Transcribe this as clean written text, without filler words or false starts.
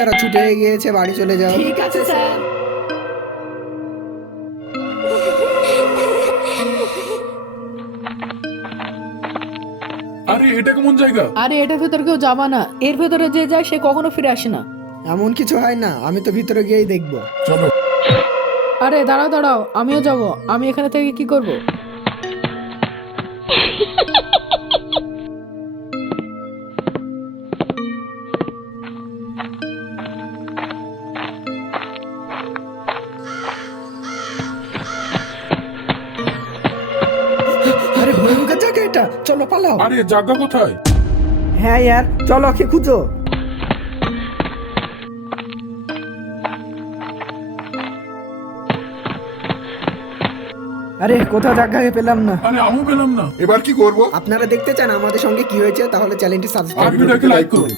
বাচ্চারা ছুটি হয়ে গিয়েছে, বাড়ি চলে যাও। ঠিক আছে স্যার। আরে এটা কেমন জায়গা? আরে এটার ভেতর কেউ যাবা না, এর ভেতরে যে যায় সে কখনো ফিরে আসে না। এমন কিছু হয় না, আমি তো ভিতরে গিয়েই দেখবো। চলো। আরে দাঁড়াও দাঁড়াও, আমিও যাব। আমি এখানে থেকে কি করব? আরে ভয়ঙ্কর জায়গা এটা, চলো পালাও। আরে জায়গা কোথায়? হ্যাঁ ইয়ার, চলো ওকে খুঁজো। আরে কোথাও জায়গাকে পেলাম না। আরে আমিও পেলাম না। এবার কি করব? আপনারা দেখতে চান আমাদের সঙ্গে কি হয়েছে? তাহলে চ্যানেলটি আর সাবস্ক্রাইব ভিডিওকে লাইক করুন।